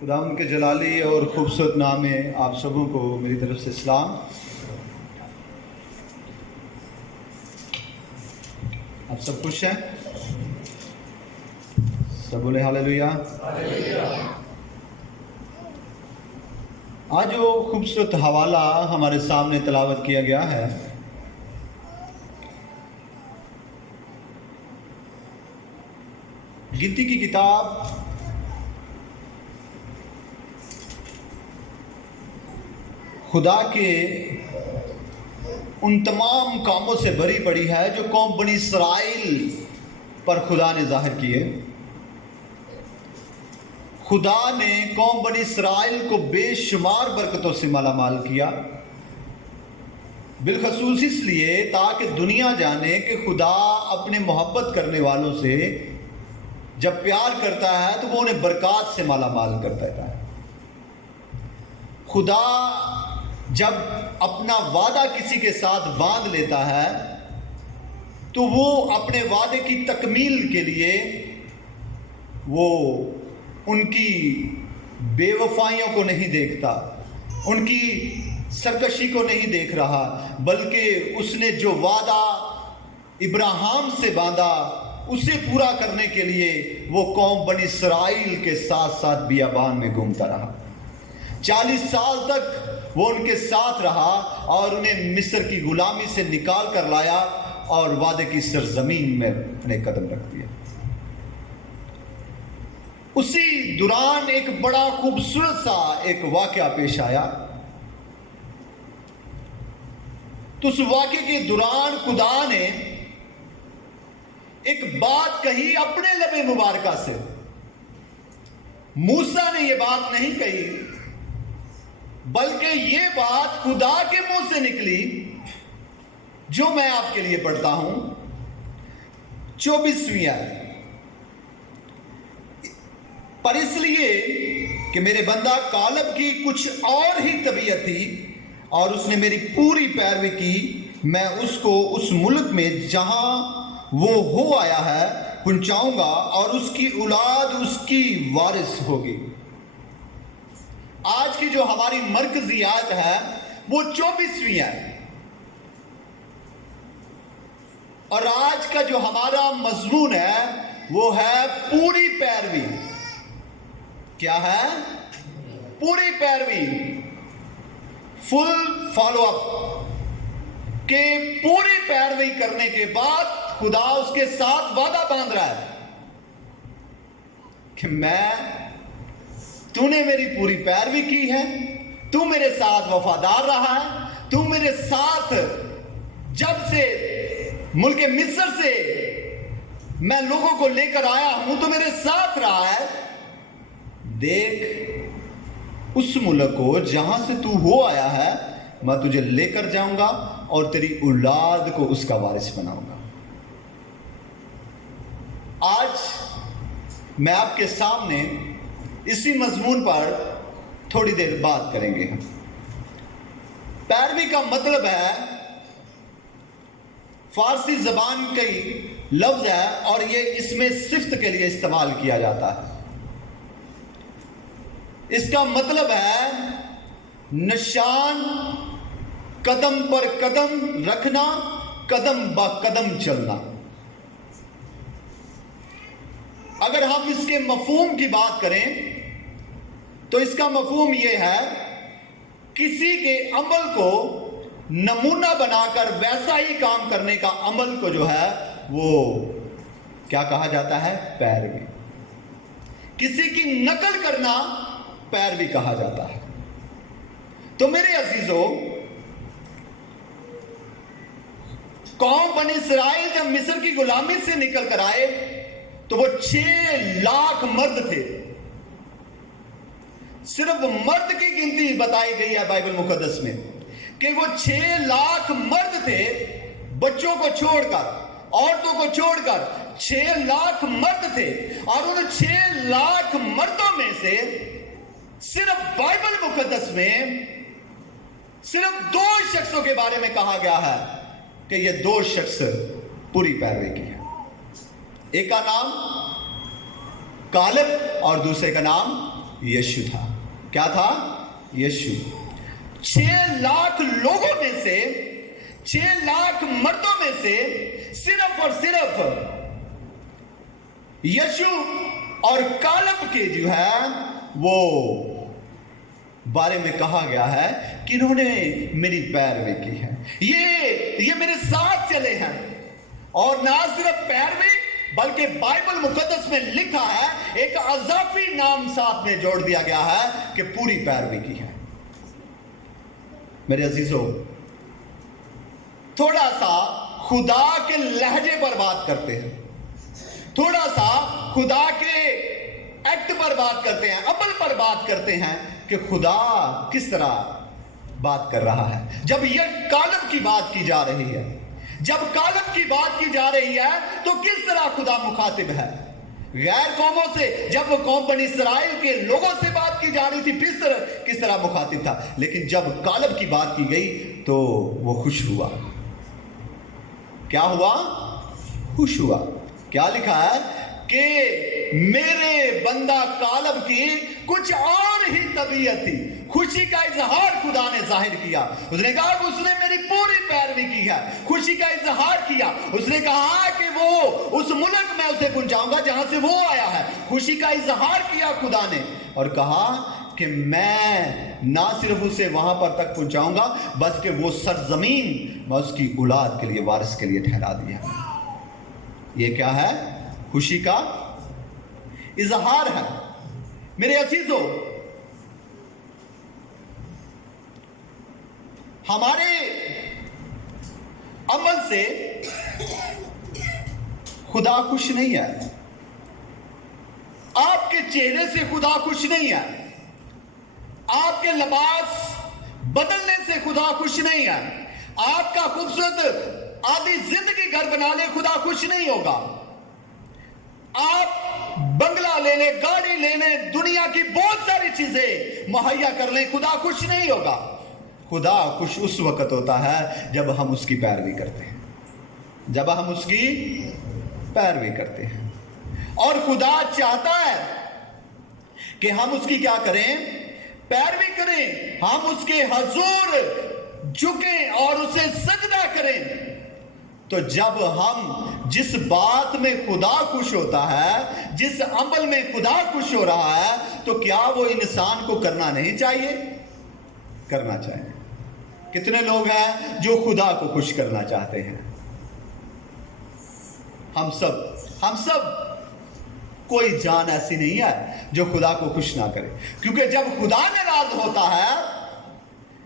خداوند کے جلالی اور خوبصورت نام میں آپ سبوں کو میری طرف سے سلام۔ آپ سب خوش ہیں؟ سب بولے ہاللیلویا۔ آج جو خوبصورت حوالہ ہمارے سامنے تلاوت کیا گیا ہے، گنتی کی کتاب خدا کے ان تمام کاموں سے بھری پڑی ہے جو قوم بنی اسرائیل پر خدا نے ظاہر کیے۔ خدا نے قوم بنی اسرائیل کو بے شمار برکتوں سے مالا مال کیا، بالخصوص اس لیے تاکہ دنیا جانے کہ خدا اپنے محبت کرنے والوں سے جب پیار کرتا ہے تو وہ انہیں برکات سے مالا مال کرتا ہے۔ خدا جب اپنا وعدہ کسی کے ساتھ باندھ لیتا ہے تو وہ اپنے وعدے کی تکمیل کے لیے وہ ان کی بے وفائیوں کو نہیں دیکھتا، ان کی سرکشی کو نہیں دیکھ رہا، بلکہ اس نے جو وعدہ ابراہیم سے باندھا اسے پورا کرنے کے لیے وہ قوم بنی اسرائیل کے ساتھ ساتھ بیابان میں گھومتا رہا۔ 40 سال تک وہ ان کے ساتھ رہا اور انہیں مصر کی غلامی سے نکال کر لایا اور وعدے کی سرزمین میں اپنے قدم رکھ دیا۔ اسی دوران ایک بڑا خوبصورت سا ایک واقعہ پیش آیا۔ تو اس واقعے کے دوران خدا نے ایک بات کہی اپنے لب مبارکہ سے۔ موسیٰ نے یہ بات نہیں کہی، بلکہ یہ بات خدا کے منہ سے نکلی جو میں آپ کے لیے پڑھتا ہوں۔ 24ویں آیت۔ پر اس لیے کہ میرے بندہ کالب کی کچھ اور ہی طبیعت تھی اور اس نے میری پوری پیروی کی، میں اس کو اس ملک میں جہاں وہ ہو آیا ہے پہنچاؤں گا اور اس کی اولاد اس کی وارث ہوگی۔ آج کی جو ہماری مرکزی آیت ہے وہ 24ویں ہے، اور آج کا جو ہمارا مضمون ہے وہ ہے پوری پیروی۔ کیا ہے؟ پوری پیروی، فل فالو اپ، کہ پوری پیروی کرنے کے بعد خدا اس کے ساتھ وعدہ باندھ رہا ہے کہ تو نے میری پوری پیروی کی ہے، تو میرے ساتھ وفادار رہا ہے، تو میرے ساتھ جب سے ملک مصر سے میں لوگوں کو لے کر آیا ہوں تو میرے ساتھ رہا ہے۔ دیکھ اس ملک کو جہاں سے تو ہو آیا ہے میں تجھے لے کر جاؤں گا اور تیری اولاد کو اس کا وارث بناؤں گا۔ آج میں آپ کے سامنے اسی مضمون پر تھوڑی دیر بات کریں گے۔ پیروی کا مطلب ہے، فارسی زبان کی لفظ ہے اور یہ اس میں صفت کے لیے استعمال کیا جاتا ہے۔ اس کا مطلب ہے نشان، قدم پر قدم رکھنا، قدم با قدم چلنا۔ اگر ہم اس کے مفہوم کی بات کریں تو اس کا مفہوم یہ ہے، کسی کے عمل کو نمونہ بنا کر ویسا ہی کام کرنے کا عمل کو جو ہے وہ کیا کہا جاتا ہے؟ پیروی۔ کسی کی نقل کرنا پیروی کہا جاتا ہے۔ تو میرے عزیزو، قوم بنی اسرائیل جب مصر کی غلامی سے نکل کر آئے تو وہ 6 لاکھ مرد تھے۔ صرف مرد کی گنتی بتائی گئی ہے بائبل مقدس میں کہ وہ 6 لاکھ مرد تھے، بچوں کو چھوڑ کر، عورتوں کو چھوڑ کر 6 لاکھ مرد تھے، اور ان 6 لاکھ مردوں میں سے صرف بائبل مقدس میں صرف 2 شخصوں کے بارے میں کہا گیا ہے کہ یہ 2 شخص پوری پیروی کی ہے۔ ایک کا نام کالب اور دوسرے کا نام यीशु था। क्या था? यीशु। 6 लाख लोगों में से, 6 लाख मर्दों में से सिर्फ और सिर्फ यीशु और कालेब के जो है वो बारे में कहा गया है कि इन्होंने मेरी पैरवी की है, ये मेरे साथ चले हैं। और ना सिर्फ पैरवी बल्कि बाइबल मुकद्दस में लिखा है, एक अज़ाफी नाम साथ में जोड़ दिया गया है कि पूरी पैरवी की है। मेरे अजीजों, थोड़ा सा खुदा के लहजे पर बात करते हैं, थोड़ा सा खुदा के एक्ट पर बात करते हैं, अमल पर बात करते हैं कि खुदा किस तरह बात कर रहा है। जब यह कालेब की बात की जा रही है, जब कालेब की बात की जा रही है, तो किस तरह खुदा मुखातिब है गैर कौमों से। जब कौम बनी इस्राएल के लोगों से बात की जा रही थी, किस तरह मुखातिब था। लेकिन जब कालेब की बात की गई तो वो खुश हुआ। क्या हुआ? खुश हुआ। क्या लिखा है कि मेरे बंदा कालेब की कुछ और ही तबीयत थी। खुशी का इजहार खुदा ने जाहिर किया। उसने कहा कि उसने मेरी पूरी पैरवी की है, खुशी का इजहार किया। उसने कहा कि वो उस मुल्क में उसे पहुंचाऊंगा जहां से वो आया है। खुशी का इजहार किया खुदा ने और कहा कि मैं ना सिर्फ उसे वहां पर तक पहुंचाऊंगा, बस कि वो सरजमीन मैं उसकी औलाद के लिए, वारिस के लिए ठहरा दिया। ये क्या है? खुशी का इजहार है। मेरे अजीजों, हमारे अमल से खुदा खुश नहीं है, आपके चेहरे से खुदा खुश नहीं है, आपके लिबास बदलने से खुदा खुश नहीं है, आपका खूबसूरत आदि जिंदगी घर बना ले खुदा खुश नहीं होगा, आप बंगला ले ले, गाड़ी ले ले, दुनिया की बहुत सारी चीजें मुहैया कर ले, खुदा खुश नहीं होगा। खुदा खुश उस वक्त होता है जब हम उसकी पैरवी करते हैं, जब हम उसकी पैरवी करते हैं। और खुदा चाहता है कि हम उसकी क्या करें? पैरवी करें, हम उसके हुजूर झुकें और उसे सजदा करें। तो जब हम जिस बात में खुदा खुश होता है, जिस अमल में खुदा खुश हो रहा है, तो क्या वो इंसान को करना नहीं चाहिए? करना चाहिए। कितने लोग हैं जो खुदा को खुश करना चाहते हैं? हम सब कोई जान ऐसी नहीं है जो खुदा को खुश ना करे। क्योंकि जब खुदा नाराज होता है,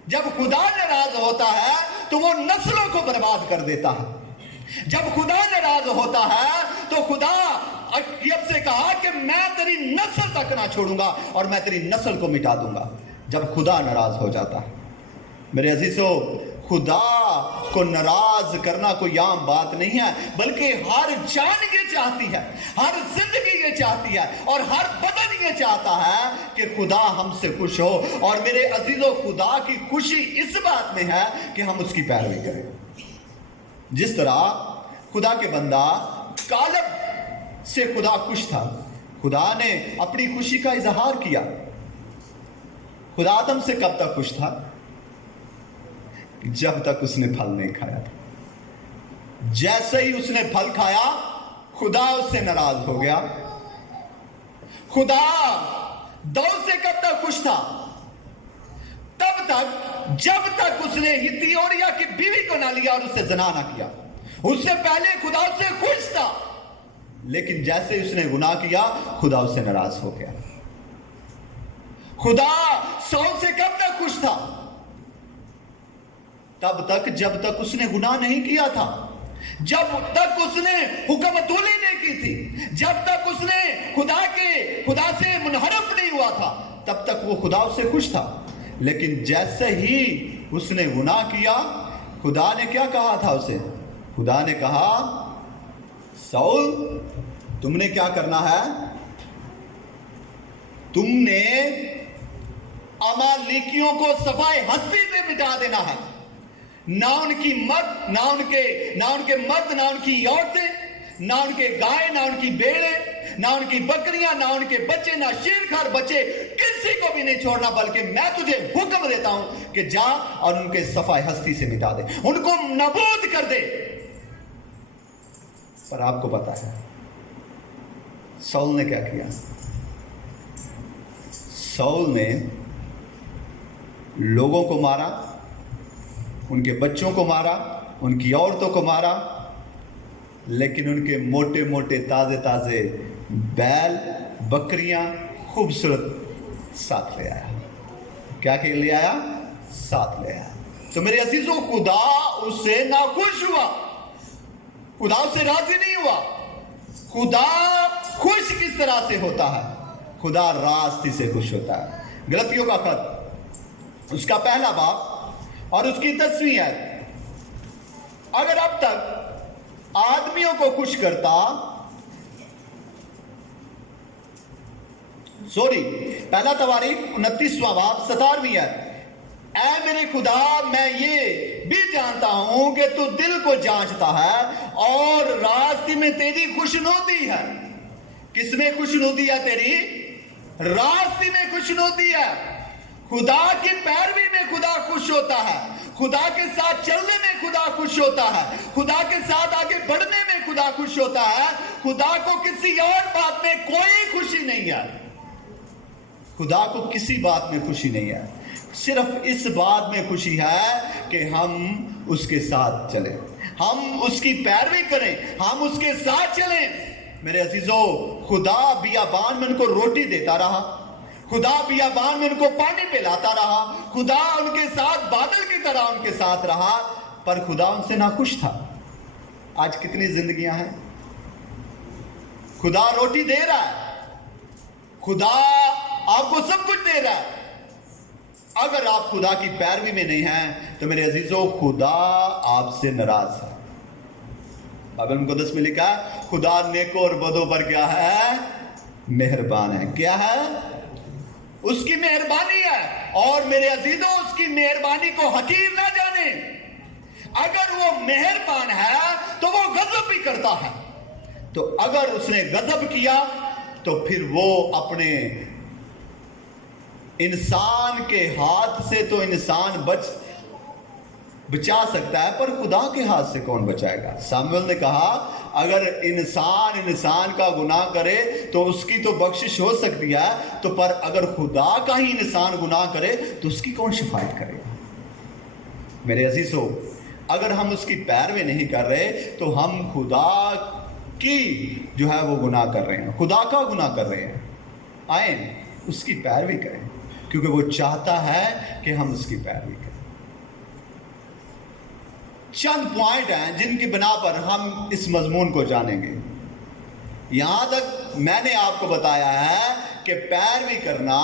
जब खुदा नाराज होता है तो वो नस्लों को बर्बाद कर देता है। जब खुदा नाराज होता है तो खुदा अय्यूब से कहा कि मैं तेरी नस्ल तक ना छोड़ूंगा और मैं तेरी नस्ल को मिटा दूंगा। जब खुदा नाराज हो जाता है। मेरे अजीजों, खुदा को नाराज करना कोई आम बात नहीं है, बल्कि हर जान ये चाहती है, हर जिंदगी ये चाहती है और हर बदन ये चाहता है कि खुदा हमसे खुश हो। और मेरे अजीजों, खुदा की खुशी इस बात में है कि हम उसकी पैरवी करें। जिस तरह खुदा के बंदा कालेब से खुदा खुश था, खुदा ने अपनी खुशी का इजहार किया। खुदा आदम से कब तक खुश था? जब तक उसने फल नहीं खाया था। जैसे ही उसने फल खाया, खुदा उससे नाराज हो गया। खुदा दाऊद से कब तक खुश था? तब तक जब तक उसने हित्तियोरिया की बीवी को ना लिया और उससे ज़िना ना किया। उससे पहले खुदा उससे खुश था, लेकिन जैसे उसने गुनाह किया, खुदा उससे नाराज हो गया। खुदा सौल से कब तक खुश था? तब तक जब तक उसने गुनाह नहीं किया था, जब तक उसने हुक्मतुली नहीं की थी, जब तक उसने खुदा से मुनहरफ नहीं हुआ था, तब तक वो खुदा उससे खुश था। लेकिन जैसे ही उसने गुनाह किया, खुदा ने क्या कहा था उसे? खुदा ने कहा, सौल तुमने क्या करना है? तुमने अमालेकियों को सफाई हस्ती से मिटा देना है। ना उनकी मर्द, ना उनके मर्द, ना उनकी औरतें, ना उनके गाय, ना उनकी भेड़ें, نہ ان کی بکریاں، نہ ان کے بچے، نہ شیرخوار بچے، کسی کو بھی نہیں چھوڑنا، بلکہ میں تجھے حکم دیتا ہوں کہ جا اور ان کے صفحہ ہستی سے مٹا دے، ان کو نابود کر دے۔ پر آپ کو پتا ہے ساؤل نے کیا کیا؟ ساؤل نے لوگوں کو مارا، ان کے بچوں کو مارا، ان کی عورتوں کو مارا، لیکن ان کے موٹے موٹے تازے تازے بیل، بکریاں، خوبصورت ساتھ لے آیا۔ کیا کہ لے آیا؟ ساتھ لے آیا۔ تو میرے عزیزوں، خدا اس سے ناخوش ہوا، خدا اس سے راضی نہیں ہوا۔ خدا خوش کس طرح سے ہوتا ہے؟ خدا راستی سے خوش ہوتا ہے۔ غلطیوں کا خط، اس کا پہلا باب اور اس کی 10ویں آیت، اگر اب تک آدمیوں کو خوش کرتا، پہلا تواریخ 29واں باب 17ویں آیت، اے میرے خدا میں یہ بھی جانتا ہوں کہ تو دل کو جانچتا ہے اور راستے میں تیری خوشنودی ہے۔ کس میں خوشنودی ہے تیری؟ راستے میں خوشنودی ہے۔ خدا کی پیروی میں خدا خوش ہوتا ہے، خدا کے ساتھ چلنے میں خدا خوش ہوتا ہے، خدا کے ساتھ آگے بڑھنے میں خدا خوش ہوتا ہے۔ خدا کو کسی اور بات میں کوئی خوشی نہیں ہے، خدا کو کسی بات میں خوشی نہیں ہے، صرف اس بات میں خوشی ہے کہ ہم اس کے ساتھ چلیں، ہم اس کی پیروی کریں، ہم اس کے ساتھ چلیں۔ میرے عزیزو، خدا بیابان میں ان کو روٹی دیتا رہا، خدا بیابان میں ان کو پانی پلاتا رہا، خدا ان کے ساتھ بادل کی طرح ان کے ساتھ رہا، پر خدا ان سے ناخوش تھا۔ آج کتنی زندگیاں ہیں، خدا روٹی دے رہا ہے، خدا آپ کو سب کچھ دے رہا ہے، اگر آپ خدا کی پیروی میں نہیں ہیں تو میرے عزیزو خدا آپ سے ناراض ہے۔ بائبل مقدس میں لکھا ہے خدا نیکوں اور بدوں پر کیا ہے؟ مہربان ہے۔ کیا ہے؟ اس کی مہربانی ہے، اور میرے عزیزو اس کی مہربانی کو حقیر نہ جانے۔ اگر وہ مہربان ہے تو وہ غضب بھی کرتا ہے، تو اگر اس نے غضب کیا تو پھر وہ اپنے انسان کے ہاتھ سے تو انسان بچا سکتا ہے، پر خدا کے ہاتھ سے کون بچائے گا؟ سامویل نے کہا اگر انسان کا گناہ کرے تو اس کی تو بخشش ہو سکتی ہے، تو پر اگر خدا کا ہی انسان گناہ کرے تو اس کی کون شفاعت کرے گا؟ میرے عزیزو، اگر ہم اس کی پیروی نہیں کر رہے تو ہم خدا کی جو ہے وہ گناہ کر رہے ہیں، خدا کا گناہ کر رہے ہیں۔ آئیں اس کی پیروی کریں، کیونکہ وہ چاہتا ہے کہ ہم اس کی پیروی کریں۔ چند پوائنٹ ہیں جن کی بنا پر ہم اس مضمون کو جانیں گے۔ یہاں تک میں نے آپ کو بتایا ہے کہ پیروی کرنا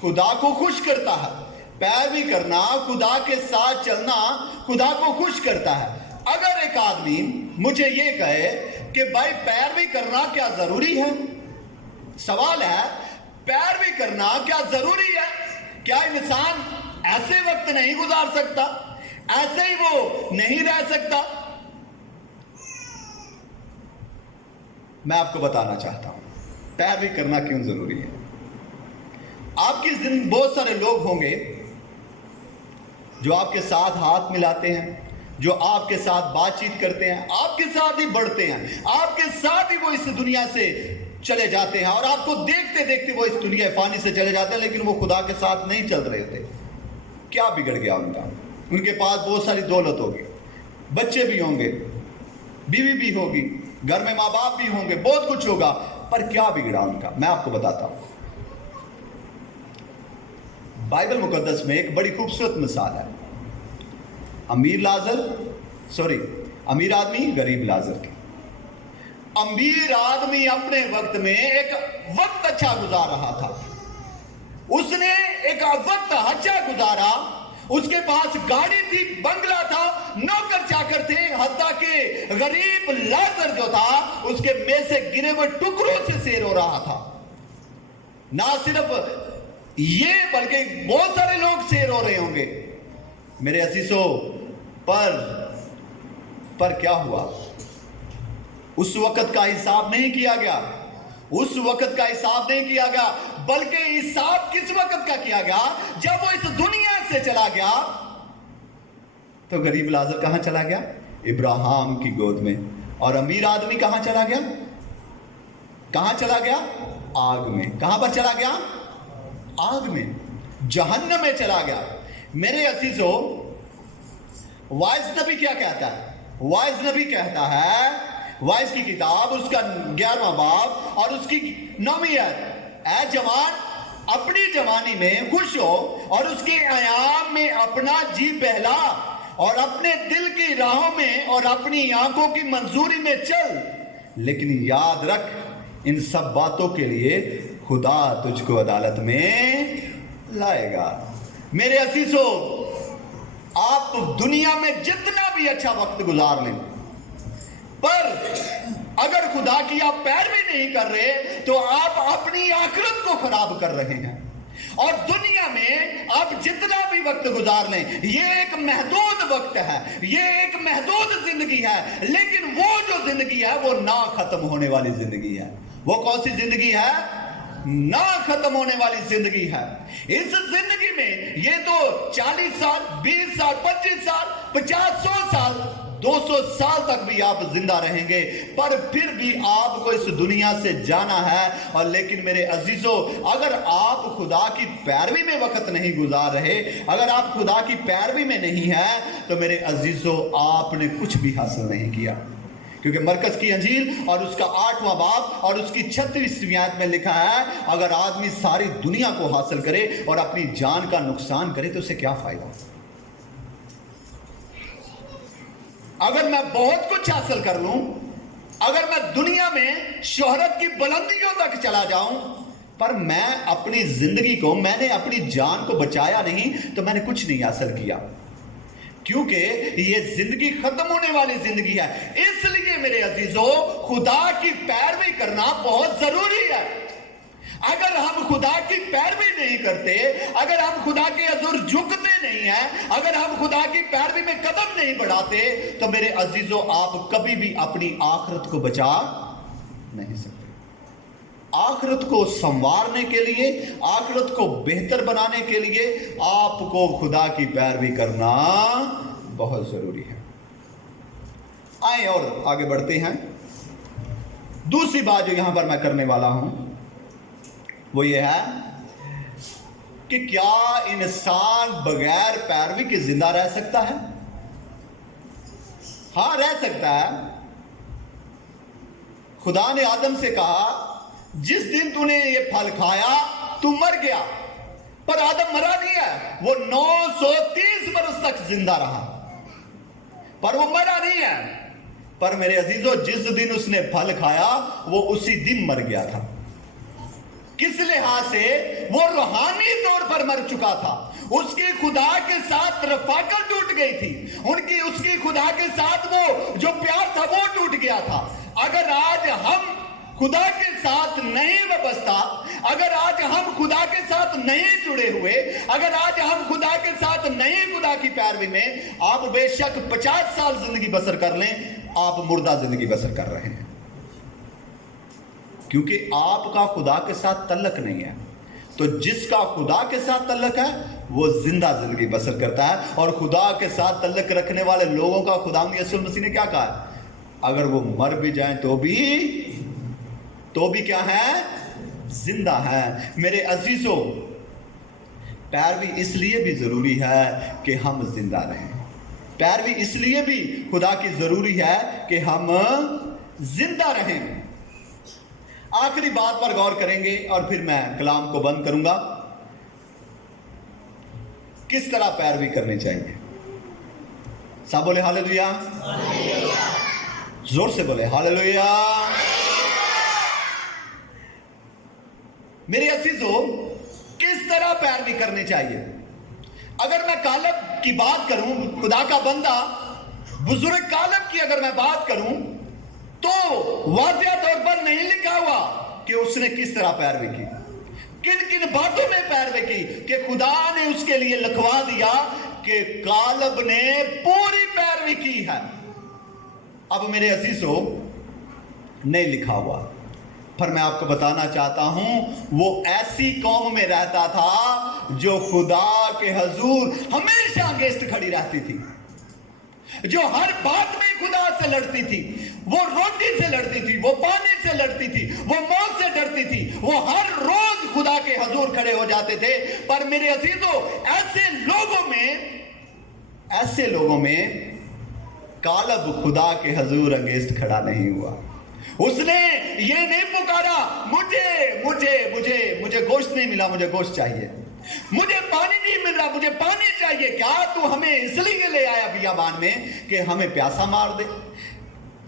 خدا کو خوش کرتا ہے، پیروی کرنا، خدا کے ساتھ چلنا خدا کو خوش کرتا ہے۔ اگر ایک آدمی مجھے یہ کہے کہ بھائی پیروی کرنا کیا ضروری ہے؟ سوال ہے پیروی کرنا کیا ضروری ہے؟ کیا انسان ایسے وقت نہیں گزار سکتا؟ ایسے ہی وہ نہیں رہ سکتا؟ میں آپ کو بتانا چاہتا ہوں پیروی کرنا کیوں ضروری ہے۔ آپ کی زندگی بہت سارے لوگ ہوں گے جو آپ کے ساتھ ہاتھ ملاتے ہیں، جو آپ کے ساتھ بات چیت کرتے ہیں، آپ کے ساتھ ہی بڑھتے ہیں، آپ کے ساتھ ہی وہ اس دنیا سے چلے جاتے ہیں، اور آپ کو دیکھتے دیکھتے وہ اس دنیا فانی سے چلے جاتے ہیں، لیکن وہ خدا کے ساتھ نہیں چل رہے ہوتے۔ کیا بگڑ گیا ان کا؟ ان کے پاس بہت ساری دولت ہوگی، بچے بھی ہوں گے، بیوی بھی ہوگی، گھر میں ماں باپ بھی ہوں گے، بہت کچھ ہوگا، پر کیا بگڑا ان کا؟ میں آپ کو بتاتا ہوں۔ بائبل مقدس میں ایک بڑی خوبصورت مثال ہے، امیر آدمی غریب لازر کی۔ امیر آدمی اپنے وقت میں ایک وقت اچھا گزار رہا تھا، اس نے ایک وقت اچھا گزارا، اس کے پاس گاڑی تھی، بنگلہ تھا، نوکر چاکر تھے، حتیٰ کہ غریب لازر جو تھا اس کے میں سے گرے ہوئے ٹکڑوں سے سیر ہو رہا تھا۔ نہ صرف یہ بلکہ بہت سارے لوگ سیر ہو رہے ہوں گے۔ میرے عزیزو، پر کیا ہوا؟ اس وقت کا حساب نہیں کیا گیا، उस वक्त का हिसाब नहीं किया गया, बल्कि हिसाब किस वक्त का किया गया? जब वो इस दुनिया से चला गया तो गरीब लाजर कहां चला गया? इब्राहिम की गोद में। और अमीर आदमी कहां चला गया? कहां चला गया? आग में। कहां पर चला गया? आग में, जहन्नम में चला गया। मेरे अजीजों, वाइज नबी क्या कहता है? वाइज नबी कहता है, वाइज की किताब उसका 11वां बाब और उसकी 9वीं आयत, ऐ जवान अपनी जवानी में खुश हो और उसके आयाम में अपना जी बहला और अपने दिल की राहों में और अपनी आंखों की मंजूरी में चल, लेकिन याद रख इन सब बातों के लिए खुदा तुझको अदालत में लाएगा। मेरे अजीजों, आप दुनिया में जितना भी अच्छा वक्त गुजार लें, पर अगर खुदा की आप पैरवी नहीं कर रहे तो आप अपनी आखिरत को खराब कर रहे हैं। और दुनिया में आप जितना भी वक्त गुजार लें, ये एक महदूद वक्त है, ये एक महदूद जिंदगी है, लेकिन वो जो जिंदगी है वो ना खत्म होने वाली जिंदगी है। वो कौन सी जिंदगी है? ना खत्म होने वाली जिंदगी है। इस जिंदगी में ये तो 40 साल, 20 साल, 25 साल, 50, 100 साल, 200 साल तक भी आप जिंदा रहेंगे, पर फिर भी आपको इस दुनिया से जाना है। और लेकिन मेरे अजीजों, अगर आप खुदा की पैरवी में वक्त नहीं गुजार रहे, अगर आप खुदा की पैरवी में नहीं है, तो मेरे अजीजों आपने कुछ भी हासिल नहीं किया। क्योंकि मरकज की अंजील और उसका 8वां बाब और उसकी 36वीं आयत में लिखा है, अगर आदमी सारी दुनिया को हासिल करे और अपनी जान का नुकसान करे तो उसे क्या फायदा? अगर मैं बहुत कुछ हासिल कर लूं, अगर मैं दुनिया में शोहरत की बुलंदियों तक चला जाऊं, पर मैं अपनी जिंदगी को, मैंने अपनी जान को बचाया नहीं, तो मैंने कुछ नहीं हासिल किया। क्योंकि ये जिंदगी खत्म होने वाली जिंदगी है। इसलिए मेरे अजीजों, खुदा की पैरवी करना बहुत जरूरी है। अगर हम खुदा की पैरवी नहीं करते, अगर हम खुदा के हज़ूर झुकते नहीं हैं, अगर हम खुदा की पैरवी में कदम नहीं बढ़ाते, तो मेरे अजीजों आप कभी भी अपनी आखिरत को बचा नहीं सकते। आखिरत को संवारने के लिए, आखिरत को बेहतर बनाने के लिए आपको खुदा की पैरवी करना बहुत जरूरी है। आए और आगे बढ़ते हैं। दूसरी बात जो यहां पर मैं करने वाला हूं वो ये है कि क्या इंसान बगैर पैरवी के जिंदा रह सकता है? हां, रह सकता है। खुदा ने आदम से कहा, जिस दिन तूने ये फल खाया तू मर गया, पर आदम मरा नहीं है। वो 930 बरस तक जिंदा रहा, पर वो मरा नहीं है। पर मेरे अजीजों, जिस दिन उसने फल खाया वो उसी दिन मर गया था। किस लिहाज से? वो रूहानी तौर पर मर चुका था। उसकी खुदा के साथ रफाकत टूट गई थी, उसकी खुदा के साथ वो जो प्यार था वो टूट गया था। अगर आज हम खुदा के साथ नहीं वाबस्ता, अगर आज हम खुदा के साथ नहीं जुड़े हुए, अगर आज हम खुदा के साथ नहीं खुदा की पैरवी में, आप बेशक 50 साल जिंदगी बसर कर लें, आप मुर्दा जिंदगी बसर कर रहे हैं। क्योंकि आपका खुदा के साथ तल्लक नहीं है। तो जिसका खुदा के साथ तल्लक है वो जिंदा जिंदगी बसर करता है। और खुदा के साथ तल्लक रखने वाले लोगों का खुदा यीशु मसीह ने क्या कहा? अगर वो मर भी जाएं तो भी क्या है? जिंदा है। मेरे अजीजों, पैरवी इसलिए भी जरूरी है कि हम जिंदा रहें। पैरवी इसलिए भी खुदा की जरूरी है कि हम जिंदा रहें। आखिरी बात पर गौर करेंगे और फिर मैं कलाम को बंद करूंगा। किस तरह पैरवी करनी चाहिए? सब बोले हालेलुया, जोर से बोले हालेलुया। मेरे अजीजों, किस तरह पैरवी करनी चाहिए? अगर मैं कालब की बात करूं, खुदा का बंदा बुजुर्ग कालब की अगर मैं बात करूं, तो वाज़िह तौर पर नहीं लिखा हुआ कि उसने किस तरह पैरवी की, किन किन बातों में पैरवी की, कि खुदा ने उसके लिए लिखवा दिया कि कालब ने पूरी पैरवी की है। अब मेरे अजीजों, नहीं लिखा हुआ, پر میں آپ کو بتانا چاہتا ہوں وہ ایسی قوم میں رہتا تھا جو خدا کے حضور ہمیشہ اگینسٹ کھڑی رہتی تھی، جو ہر بات میں خدا سے لڑتی تھی، وہ روٹی سے لڑتی تھی، وہ پانی سے لڑتی تھی، وہ موت سے ڈرتی تھی، وہ ہر روز خدا کے حضور کھڑے ہو جاتے تھے۔ پر میرے عزیزو، ایسے لوگوں میں کالب خدا کے حضور اگینسٹ کھڑا نہیں ہوا۔ اس نے یہ نہیں پکارا مجھے گوشت نہیں ملا، مجھے گوشت چاہیے، مجھے پانی نہیں مل رہا، مجھے پانی چاہیے۔ کیا تو ہمیں اس لیے لے آیا بیابان میں کہ ہمیں پیاسا مار دے؟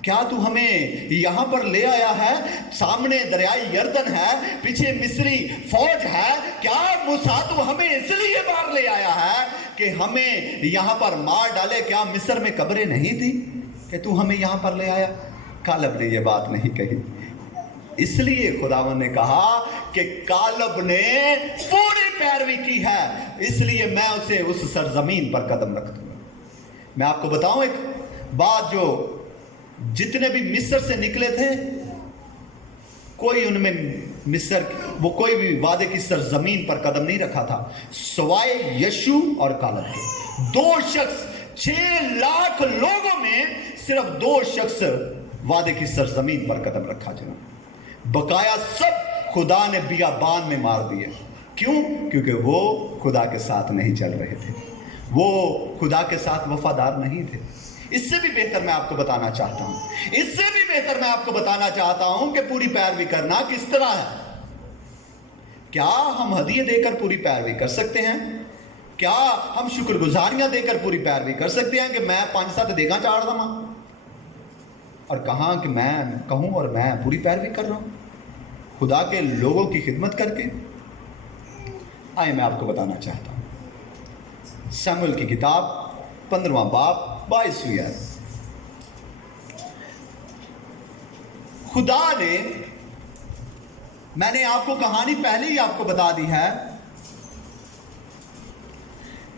کیا تو ہمیں یہاں پر لے آیا ہے؟ سامنے دریائے یردن ہے، پیچھے مصری فوج ہے۔ کیا موسیٰ تو ہمیں اس لیے باہر لے آیا ہے کہ ہمیں یہاں پر مار ڈالے؟ کیا مصر میں قبریں نہیں تھی کہ تو ہمیں یہاں پر لے آیا؟ کالب نے یہ بات نہیں کہی۔ اس لیے خداوند نے کہا کہ کالب نے پوری پیروی کی ہے، اس لیے میں اسے اس سرزمین پر قدم رکھ دوں گا۔ میں آپ کو بتاؤں ایک بات، جو جتنے بھی مصر سے نکلے تھے، کوئی ان میں وہ کوئی بھی وعدے کی سرزمین پر قدم نہیں رکھا تھا سوائے یشوع اور کالب کے۔ 2 شخص 6 لاکھ لوگوں میں صرف 2 شخص وعدے کی سرزمین پر قدم رکھا جناب، بقایا سب خدا نے بیابان میں مار دیے۔ کیوں؟ کیونکہ وہ خدا کے ساتھ نہیں چل رہے تھے، وہ خدا کے ساتھ وفادار نہیں تھے۔ اس سے بھی بہتر میں آپ کو بتانا چاہتا ہوں کہ پوری پیروی کرنا کس طرح ہے۔ کیا ہم ہدیے دے کر پوری پیروی کر سکتے ہیں؟ کیا ہم شکر گزاریاں دے کر پوری پیروی کر سکتے ہیں کہ میں 5-7 دیگا چاڑ دا ماں اور کہاں کہ میں کہوں اور میں پوری پیروی کر رہا ہوں خدا کے لوگوں کی خدمت کر کے؟ آئے میں آپ کو بتانا چاہتا ہوں سموئیل کی کتاب 15واں باب 22ویں آیت۔ خدا نے، میں نے آپ کو کہانی پہلے ہی آپ کو بتا دی ہے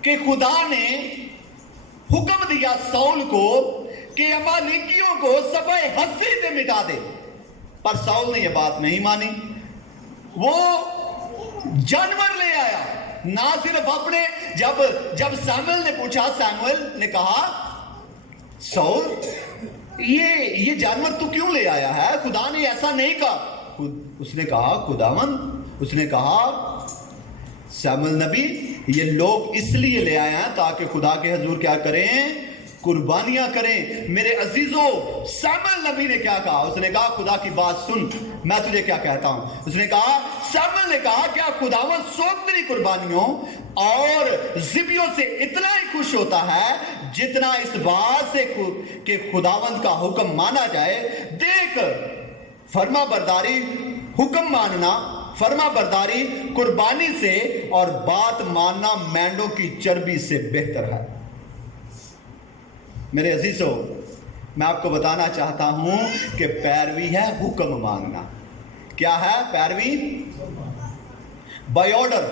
کہ خدا نے حکم دیا ساؤل کو کہ امالیکیوں کو صفحہ ہستی سے مٹا دے، پر ساؤل نے یہ بات نہیں مانی۔ وہ جانور لے آیا، نہ صرف اپنے، جب سامویل نے پوچھا، سامویل نے کہا ساؤل یہ جانور تو کیوں لے آیا ہے؟ خدا نے ایسا نہیں کہا۔ اس نے کہا خداوند، اس نے کہا سامویل نبی یہ لوگ اس لیے لے آئے ہیں تاکہ خدا کے حضور کیا کریں؟ قربانیاں کریں۔ میرے عزیزوں، سامویل نبی نے کیا کہا؟ اس نے کہا خدا کی بات سن، میں تجھے کیا کہتا ہوں۔ اس نے کہا، سامویل نے کہا کیا خداوند سوگتری قربانیوں اور ذبیحوں سے اتنا ہی خوش ہوتا ہے جتنا اس بات سے کہ خداوند کا حکم مانا جائے؟ دیکھ، فرما برداری، حکم ماننا، فرما برداری قربانی سے اور بات ماننا مینڈوں کی چربی سے بہتر ہے۔ میرے عزیزوں، میں آپ کو بتانا چاہتا ہوں کہ پیروی ہے حکم ماننا۔ کیا ہے پیروی؟ By order.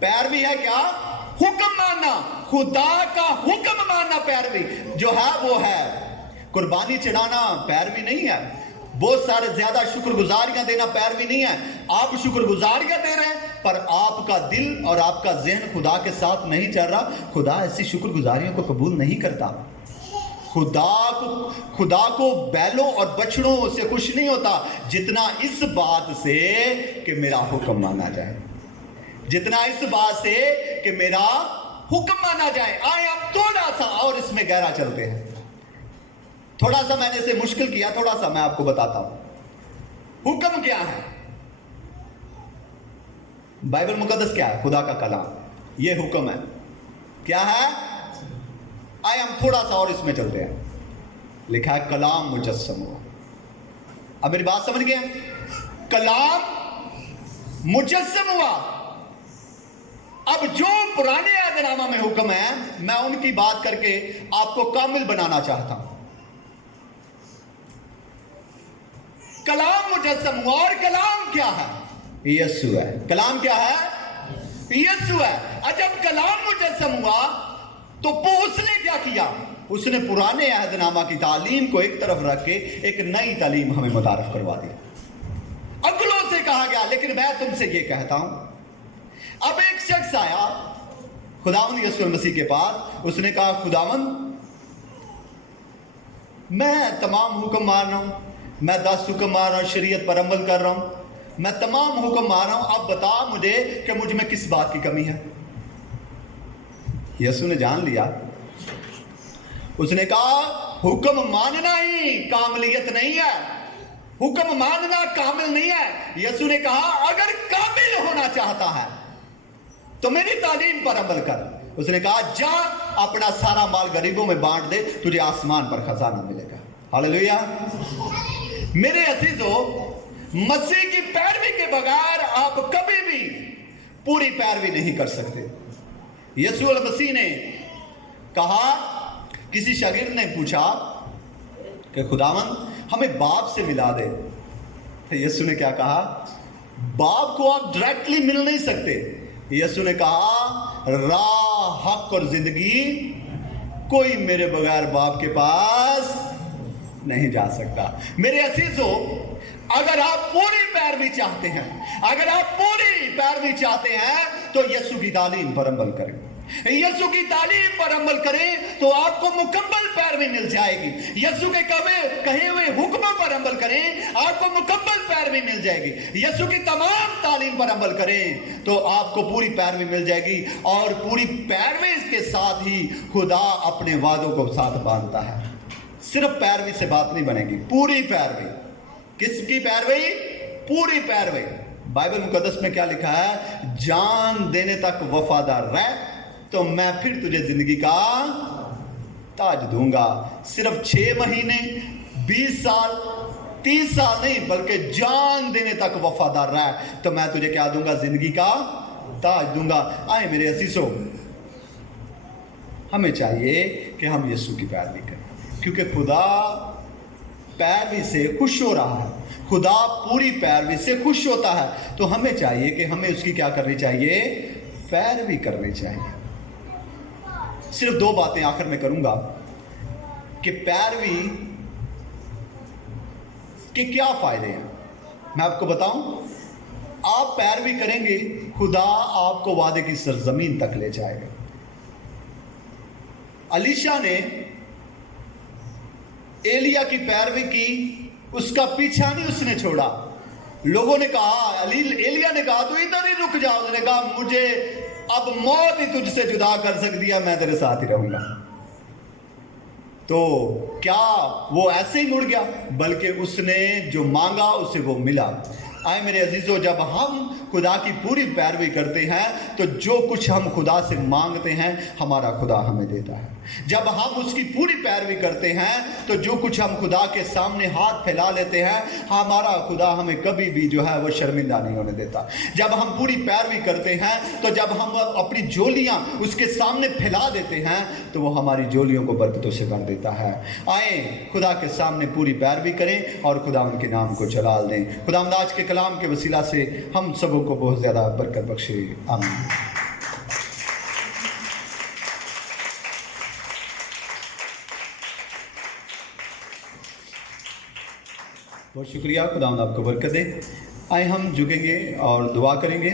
پیروی ہے کیا؟ حکم ماننا، خدا کا حکم ماننا۔ پیروی جو ہے وہ ہے قربانی چڑھانا، پیروی نہیں ہے۔ بہت سارے زیادہ شکر گزاریاں دینا پیروی نہیں ہے۔ آپ شکر گزاریاں دے رہے ہیں پر آپ کا دل اور آپ کا ذہن خدا کے ساتھ نہیں چل رہا۔ خدا ایسی شکر گزاریوں کو قبول نہیں کرتا۔ خدا کو بیلوں اور بچڑوں سے خوش نہیں ہوتا جتنا اس بات سے کہ میرا حکم مانا جائے، جتنا اس بات سے کہ میرا حکم مانا جائے۔ آئے اب تھوڑا سا اور اس میں گہرا چلتے ہیں۔ تھوڑا سا میں نے اسے مشکل کیا، تھوڑا سا میں آپ کو بتاتا ہوں۔ حکم کیا ہے؟ بائبل مقدس کیا ہے؟ خدا کا کلام، یہ حکم ہے۔ کیا ہے؟ آئے ہم تھوڑا سا اور اس میں چلتے ہیں۔ لکھا ہے کلام مجسم ہوا۔ اب میری بات سمجھ گئے؟ کلام مجسم ہوا۔ اب جو پرانے عہد نامہ میں حکم ہے، میں ان کی بات کر کے آپ کو کامل بنانا چاہتا ہوں۔ کلام مجسم ہوا، اور کلام کیا ہے؟ یسوع ہے۔ کلام کیا ہے؟ یسوع ہے۔ جب کلام مجسم ہوا تو اس نے کیا کیا؟ اس نے پرانے عہد نامہ کی تعلیم کو ایک طرف رکھ کے ایک نئی تعلیم ہمیں متعارف کروا دی۔ कहा गया, लेकिन मैं तुमसे ये कहता हूं। अब एक शख्स आया खुदावंद यीशु मसीह के पास, उसने कहा खुदावंद मैं तमाम हुक्म मान रहा हूं, मैं 10 हुक्म मान रहा हूं, शरीयत पर अमल कर रहा हूं, मैं तमाम हुक्म मान रहा हूं, अब बता मुझे कि मुझ में किस बात की कमी है। यीशु ने जान लिया, उसने कहा हुक्म मानना ही कामिलियत नहीं है, हुक्म मानना कामिल नहीं है। यीशु ने कहा अगर कामिल होना चाहता है तो मेरी तालीम पर अमल कर। उसने कहा जा अपना सारा माल गरीबों में बांट दे, तुझे आसमान पर खजाना मिलेगा। हालेलुया। मेरे अजीजों, मसीह की पैरवी के बगैर आप कभी भी पूरी पैरवी नहीं कर सकते। यीशु मसीह ने कहा, किसी शागिर्द ने पूछा कि खुदावंद हमें बाप से मिला दे, तो यीशु ने क्या कहा, बाप को आप डायरेक्टली मिल नहीं सकते। यीशु ने कहा राह, हक और जिंदगी कोई मेरे बगैर बाप के पास नहीं जा सकता। मेरे अजीजों, अगर आप पूरी पैरवी चाहते हैं, अगर आप पूरी पैरवी चाहते हैं तो यीशु की तालीम पर अमल करें। यीशु की तालीम पर अमल करें तो आपको मुकम्मल पैरवी मिल जाएगी। यीशु के कहे हुए हुक्मों पर अमल करें, आपको मुकम्मल पैरवी मिल जाएगी। यीशु की तमाम तालीम पर अमल करें तो आपको पूरी पैरवी मिल जाएगी। और पूरी पैरवी के साथ ही खुदा अपने वादों को साथ बांधता है। सिर्फ पैरवी से बात नहीं बनेगी, पूरी पैरवी। किसकी पैरवी? पूरी पैरवी। बाइबल मुकद्दस में क्या लिखा है, जान देने तक वफादार रह तो मैं फिर तुझे जिंदगी का ताज दूंगा। सिर्फ 6 महीने, 20 साल, 30 साल नहीं, बल्कि जान देने तक वफादार रह तो मैं तुझे क्या दूंगा, जिंदगी का ताज दूंगा। आए मेरे अजीजों, हमें चाहिए कि हम यीशु की पैरवी करें, क्योंकि खुदा पैरवी से खुश हो रहा है। खुदा पूरी पैरवी से खुश होता है, तो हमें चाहिए कि हमें उसकी क्या करनी चाहिए, पैरवी करनी चाहिए। सिर्फ 2 बातें आखिर में करूंगा कि पैरवी के क्या फायदे हैं, मैं आपको बताऊं। आप पैरवी करेंगे, खुदा आपको वादे की सरजमीन तक ले जाएगा। अलीशा ने एलिया की पैरवी की, उसका पीछा नहीं उसने छोड़ा। लोगों ने कहा, एलिया ने कहा तू इधर ही रुक जा। उसने कहा मुझे अब मौत ही तुझसे जुदा कर सकती है, मैं तेरे साथ ही रहूंगा। तो क्या वो ऐसे ही मुड़ गया, बल्कि उसने जो मांगा उसे वो मिला। आए मेरे अजीजों, जब हम खुदा की पूरी पैरवी करते हैं तो जो कुछ हम खुदा से मांगते हैं हमारा खुदा हमें देता है। जब हम उसकी पूरी पैरवी करते हैं तो जो कुछ हम खुदा के सामने हाथ फैला लेते हैं, हमारा खुदा हमें कभी भी जो है वो शर्मिंदा नहीं होने देता। जब हम पूरी पैरवी करते हैं तो जब हम अपनी झोलियां उसके सामने फैला देते हैं तो वो हमारी झोलियों को बरकतों से भर देता है। आए खुदा के सामने पूरी पैरवी करें और खुदा उनके नाम को जलाल दें। खुदा आज के कलाम के वसीला से हम सबों को बहुत ज़्यादा बरकत बख्शे। आमीन। बहुत शुक्रिया, खुदा आपको बरकत दे। आए हम झुकेंगे और दुआ करेंगे।